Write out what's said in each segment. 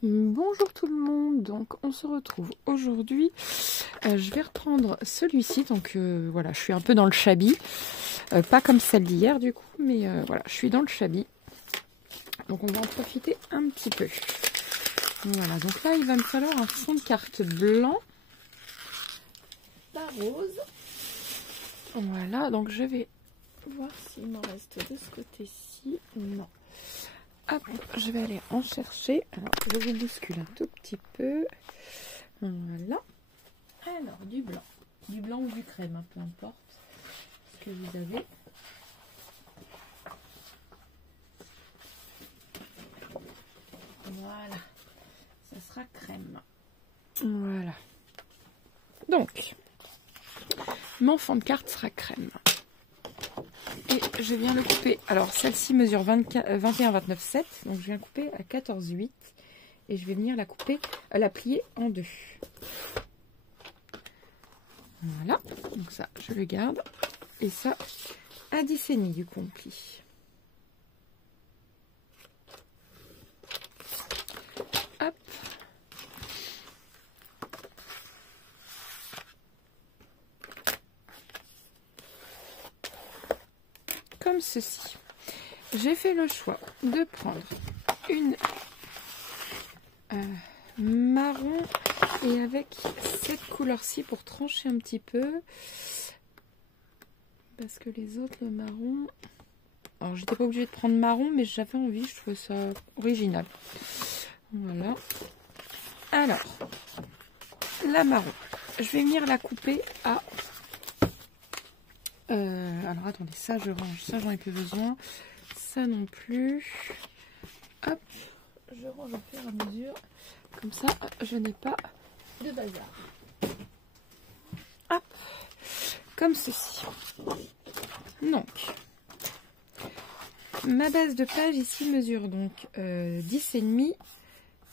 Bonjour tout le monde, donc on se retrouve aujourd'hui. Je vais reprendre celui-ci, donc voilà, je suis un peu dans le shabby, pas comme celle d'hier du coup, mais voilà, je suis dans le shabby. Donc on va en profiter un petit peu. Voilà, donc là il va me falloir un fond de carte blanc, pas rose. Voilà, donc je vais voir s'il m'en reste de ce côté-ci. Non. Hop, je vais aller en chercher. Alors, je vous bouscule un tout petit peu. Voilà. Alors, du blanc ou du crème, hein, peu importe ce que vous avez. Voilà, ça sera crème. Voilà. Donc, mon fond de carte sera crème. Et je viens le couper. Alors, celle-ci mesure 21-29-7. Donc, je viens couper à 14-8. Et je vais venir la couper, la plier en deux. Voilà. Donc ça, je le garde. Et ça, à 10,5 du coup, on plie. Hop. Comme ceci. J'ai fait le choix de prendre une marron et avec cette couleur-ci pour trancher un petit peu. Parce que les autres, le marron... Alors, j'étais pas obligée de prendre marron, mais j'avais envie, je trouvais ça original. Voilà. Alors, la marron. Je vais venir la couper à... alors, attendez, ça, je range. Ça, j'en ai plus besoin. Ça non plus. Hop. Je range au fur et à mesure. Comme ça, je n'ai pas de bazar. Hop. Comme ceci. Donc, ma base de page ici mesure donc 10,5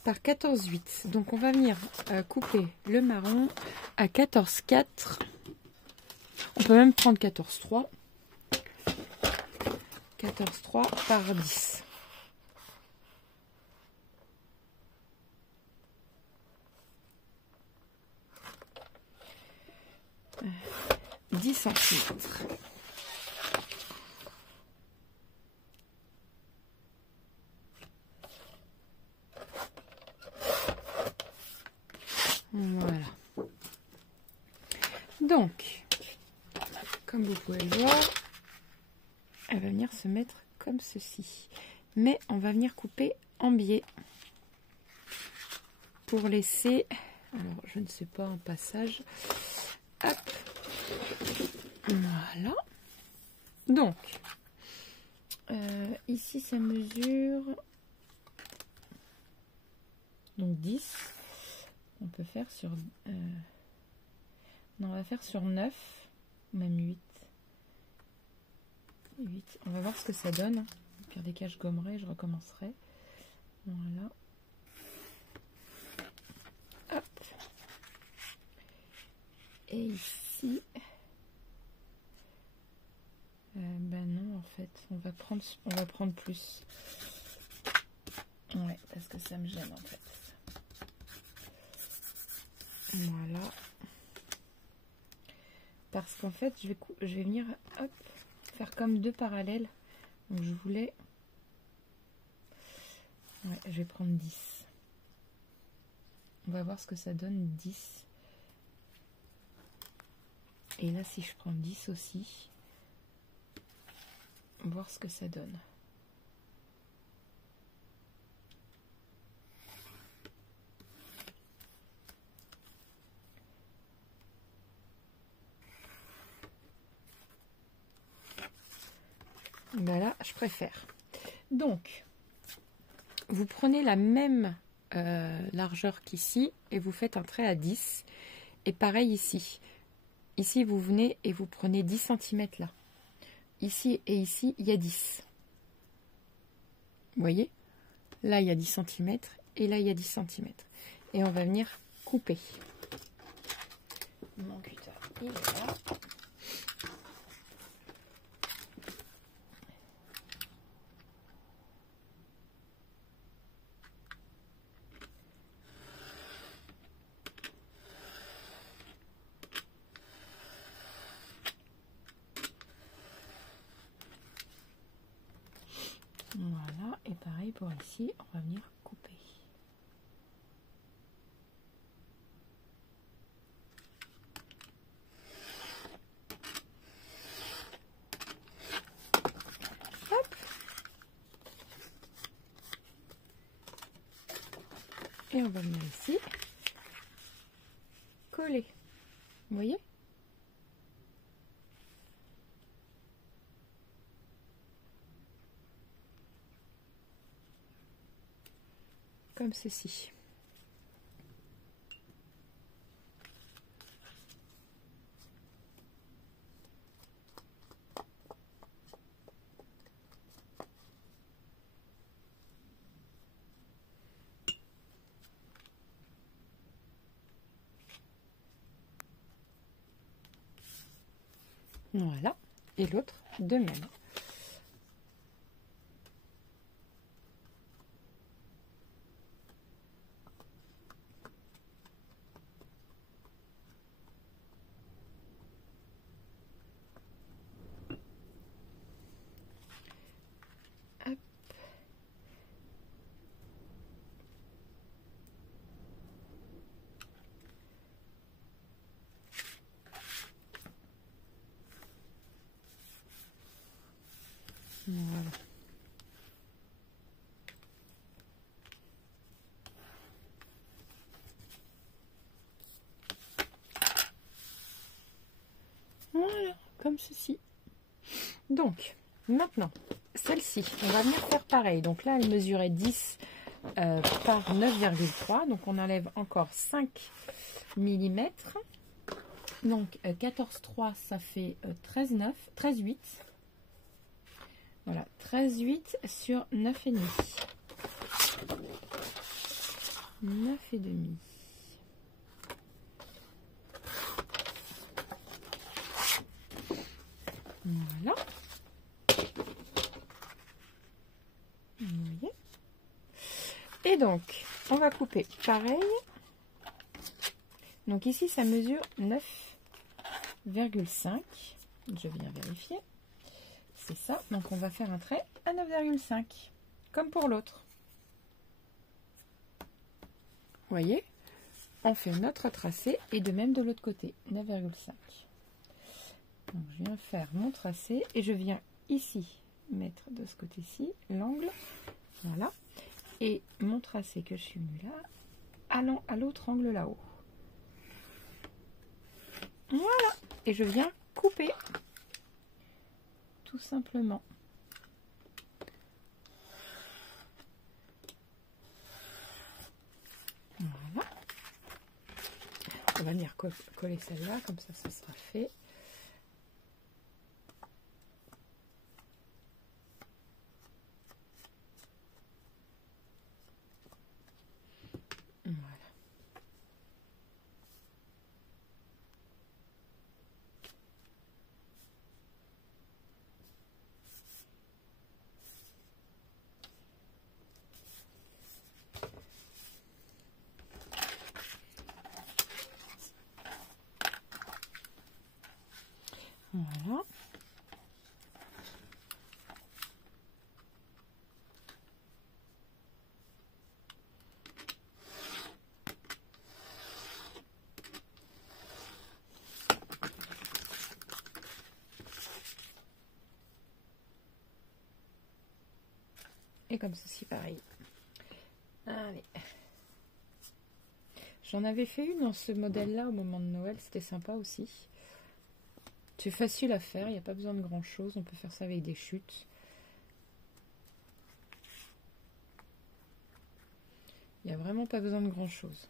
par 14,8. Donc, on va venir couper le marron à 14,4. On peut même prendre 14,3. 14,3 par 10. 10 centimètres. Voilà. Donc, comme vous pouvez le voir, elle va venir se mettre comme ceci. Mais on va venir couper en biais pour laisser, alors je ne sais pas, un passage. Hop. Voilà. Donc, ici ça mesure donc 10. On peut faire sur... non, on va faire sur 9, même 8. 8. On va voir ce que ça donne. Au pire des cas, je gommerai, je recommencerai. Voilà. Hop. Et ici... ben non, en fait, on va prendre plus. Ouais, parce que ça me gêne, en fait. Voilà. Parce qu'en fait, je vais venir, hop, faire comme deux parallèles. Donc, je voulais... Ouais, je vais prendre 10. On va voir ce que ça donne, 10. Et là, si je prends 10 aussi, voir ce que ça donne. Ben là, je préfère. Donc, vous prenez la même largeur qu'ici et vous faites un trait à 10. Et pareil ici. Ici, vous venez et vous prenez 10 cm là. Ici et ici, il y a 10. Vous voyez? Là, il y a 10 cm et là, il y a 10 cm. Et on va venir couper. Mon cutter, il est là. ici, on va venir couper. Hop. Et on va venir ici, coller. Vous voyez? Comme ceci. Voilà, et l'autre de même. Hop. Voilà. Voilà, comme ceci. Donc, maintenant, celle-ci, on va venir faire pareil. Donc là, elle mesurait 10 par 9,3. Donc, on enlève encore 5 mm. Donc, 14,3, ça fait 13,9, 13,8. Voilà, 13,8 sur 9,5. 9,5. Voilà. Vous voyez. Et donc, on va couper pareil. Donc ici, ça mesure 9,5. Je viens vérifier. C'est ça. Donc, on va faire un trait à 9,5. Comme pour l'autre. Vous voyez, on fait notre tracé et de même de l'autre côté, 9,5. Donc, je viens faire mon tracé et je viens ici mettre de ce côté-ci l'angle. Voilà. Et mon tracé que je suis venu là, allant à l'autre angle là-haut. Voilà. Et je viens couper. Tout simplement. Voilà. On va venir coller celle-là, comme ça sera fait. Voilà. Voilà. Et comme ceci, pareil. Allez. J'en avais fait une dans ce modèle-là au moment de Noël. C'était sympa aussi. C'est facile à faire. Il n'y a pas besoin de grand-chose. On peut faire ça avec des chutes. Il n'y a vraiment pas besoin de grand-chose.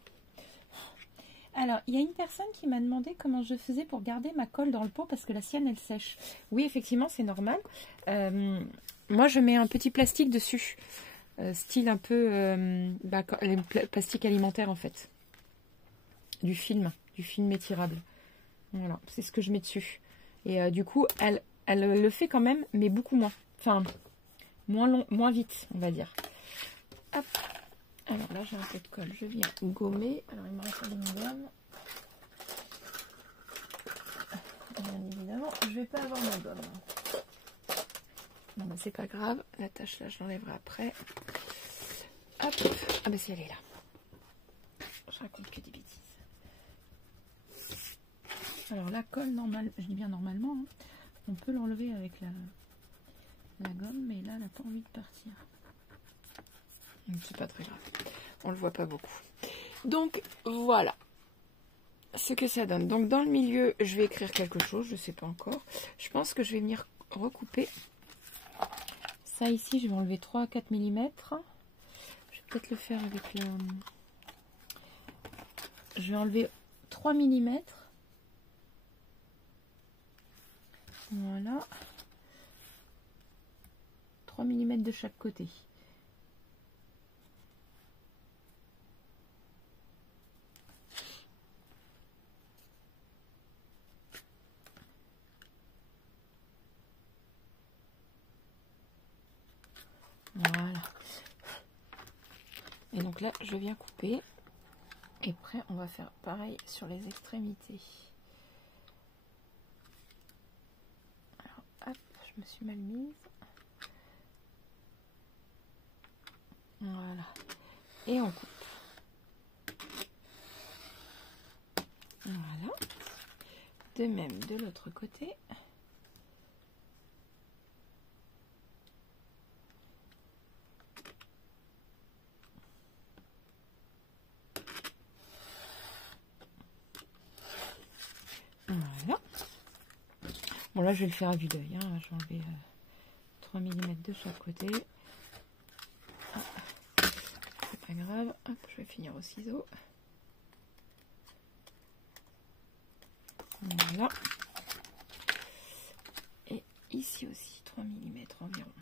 Alors, il y a une personne qui m'a demandé comment je faisais pour garder ma colle dans le pot parce que la sienne, elle sèche. Oui, effectivement, c'est normal. Moi, je mets un petit plastique dessus. Style un peu plastique alimentaire, en fait. Du film étirable. Voilà, c'est ce que je mets dessus. Et du coup, elle le fait quand même, mais beaucoup moins. Enfin, moins vite, on va dire. Hop. Alors là, j'ai un peu de colle. Je viens gommer. Alors, il me reste une gomme. Bien évidemment, je vais pas avoir ma gomme. Non, mais c'est pas grave. La tâche là, je l'enlèverai après. Hop. Ah bah si, elle est là. Je raconte que des bêtises. Alors la colle, normale, je dis bien normalement, hein, on peut l'enlever avec la gomme, mais là, elle n'a pas envie de partir. C'est pas très grave. On le voit pas beaucoup. Donc voilà ce que ça donne. Donc dans le milieu, je vais écrire quelque chose, je sais pas encore. Je pense que je vais venir recouper. Ça ici, je vais enlever 3 à 4 mm. Je vais peut-être le faire avec le... Je vais enlever 3 mm. Voilà. 3 mm de chaque côté. Voilà. Et donc là, je viens couper. Et après, on va faire pareil sur les extrémités. Alors, hop, je me suis mal mise. Voilà. Et on coupe. Voilà. De même de l'autre côté. Voilà. Bon là je vais le faire à vue d'œil. Hein. Je vais enlever 3 mm de chaque côté. Ah. C'est pas grave. Hop, je vais finir au ciseau. Voilà. Et ici aussi 3 mm environ.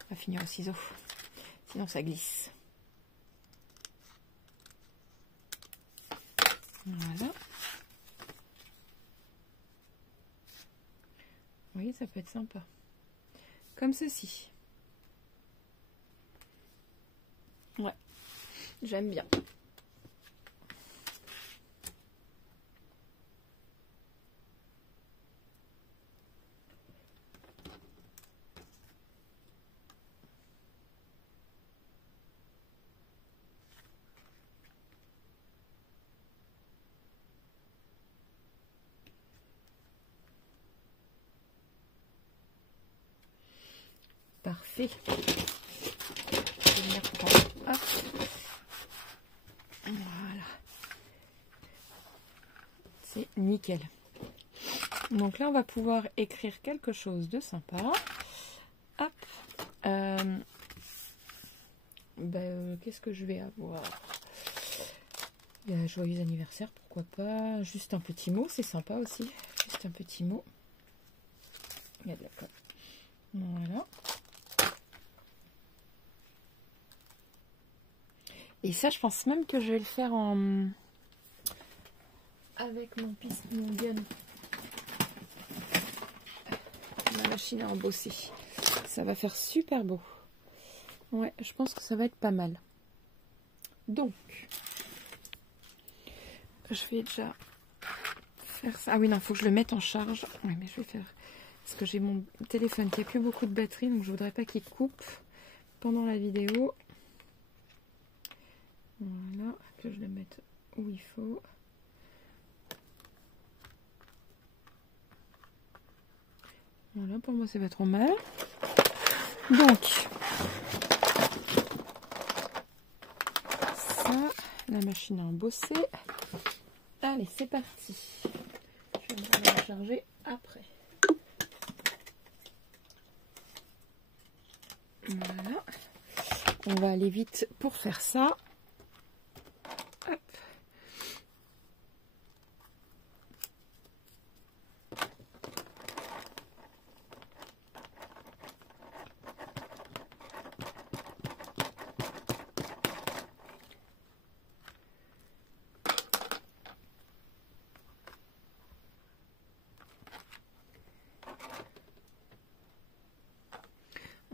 On va finir au ciseau. Sinon ça glisse. Voilà. Oui, ça peut être sympa. Comme ceci. Ouais, j'aime bien. Parfait. Je vais venir prendre. Hop. Voilà. C'est nickel. Donc là, on va pouvoir écrire quelque chose de sympa. Hop. Qu'est-ce que je vais avoir? Il y a joyeux anniversaire, pourquoi pas. Juste un petit mot, c'est sympa aussi. Juste un petit mot. Il y a de la colle. Voilà. Et ça, je pense même que je vais le faire en... avec mon gun. Ma machine à embosser. Ça va faire super beau. Ouais, je pense que ça va être pas mal. Donc, je vais déjà faire ça. Ah oui, non, il faut que je le mette en charge. Oui, mais je vais faire... Parce que j'ai mon téléphone qui a plus beaucoup de batterie, donc je voudrais pas qu'il coupe pendant la vidéo. Voilà, que je le mette où il faut. Voilà, pour moi, c'est pas trop mal. Donc, ça, la machine à embosser. Allez, c'est parti. Je vais la charger après. Voilà. On va aller vite pour faire ça. Hop.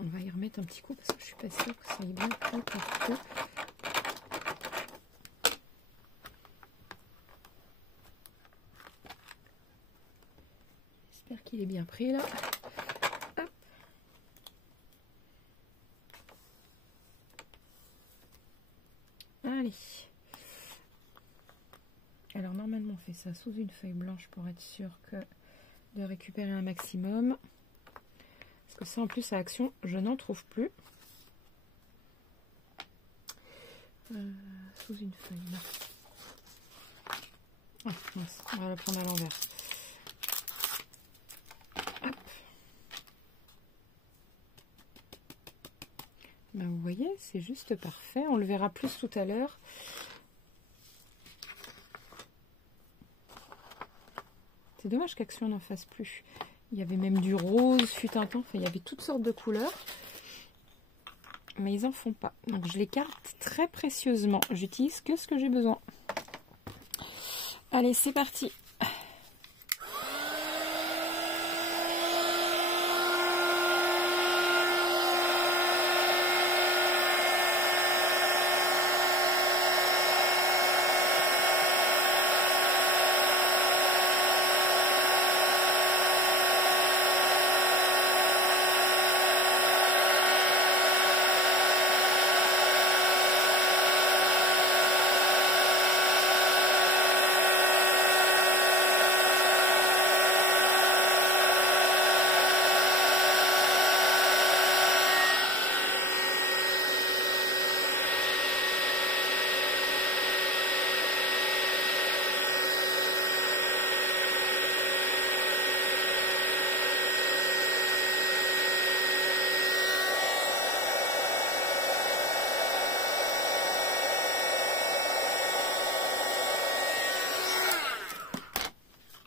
On va y remettre un petit coup parce que je suis pas sûre que ça ait bien pris partout. J'espère qu'il est bien pris là. Allez. Alors normalement on fait ça sous une feuille blanche pour être sûr de récupérer un maximum. Parce que ça en plus à Action, je n'en trouve plus. Sous une feuille là. Ah, mince, on va la prendre à l'envers. Hop. Ben, vous voyez, c'est juste parfait. On le verra plus tout à l'heure. C'est dommage qu'Action n'en fasse plus. Il y avait même du rose, fut un temps. Enfin, il y avait toutes sortes de couleurs. Mais ils n'en font pas. Donc, je l'écarte très précieusement. J'utilise que ce que j'ai besoin. Allez, c'est parti.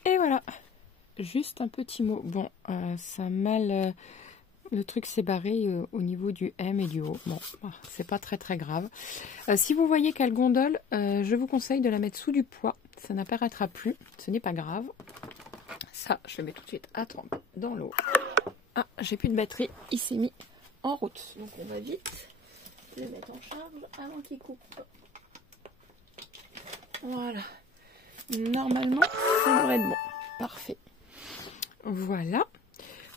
Et voilà, juste un petit mot. Bon, ça a mal... le truc s'est barré au niveau du M et du O. Bon, c'est pas très très grave. Si vous voyez qu'elle gondole, je vous conseille de la mettre sous du poids. Ça n'apparaîtra plus, ce n'est pas grave. Ça, je le mets tout de suite à tremper dans l'eau. Ah, j'ai plus de batterie, il s'est mis en route. Donc on va vite le mettre en charge avant qu'il coupe. Voilà. Normalement, ça devrait être bon. Parfait. Voilà.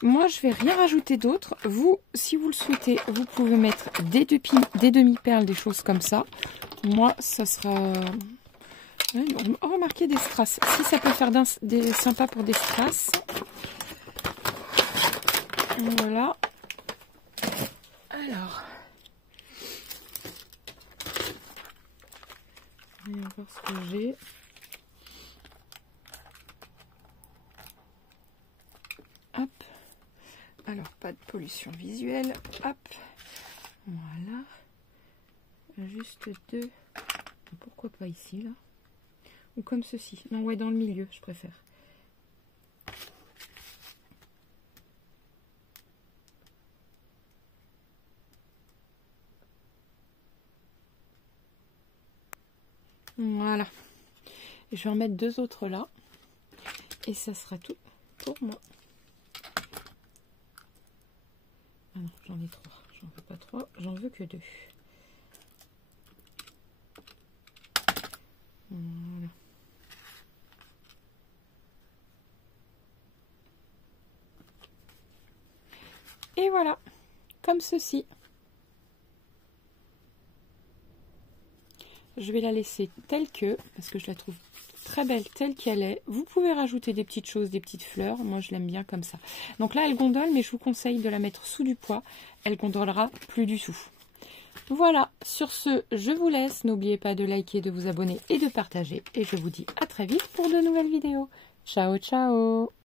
Moi, je vais rien rajouter d'autre. Vous, si vous le souhaitez, vous pouvez mettre des demi-perles, des choses comme ça. Moi, ça sera... Oh, remarquez des strass. Si ça peut faire des sympas pour des strass. Voilà. Alors. On va voir ce que j'ai. Hop. Alors, pas de pollution visuelle. Hop. Voilà. Juste deux. Pourquoi pas ici, là? Ou comme ceci. Non, ouais, dans le milieu, je préfère. Voilà. Et je vais en mettre deux autres là. Et ça sera tout pour moi. Ah non, j'en ai trois. J'en veux pas trois, j'en veux que deux. Voilà. Et voilà, comme ceci. Je vais la laisser telle que, parce que je la trouve très belle telle qu'elle est. Vous pouvez rajouter des petites choses, des petites fleurs. Moi, je l'aime bien comme ça. Donc là, elle gondole, mais je vous conseille de la mettre sous du poids. Elle gondolera plus du tout. Voilà, sur ce, je vous laisse. N'oubliez pas de liker, de vous abonner et de partager. Et je vous dis à très vite pour de nouvelles vidéos. Ciao, ciao!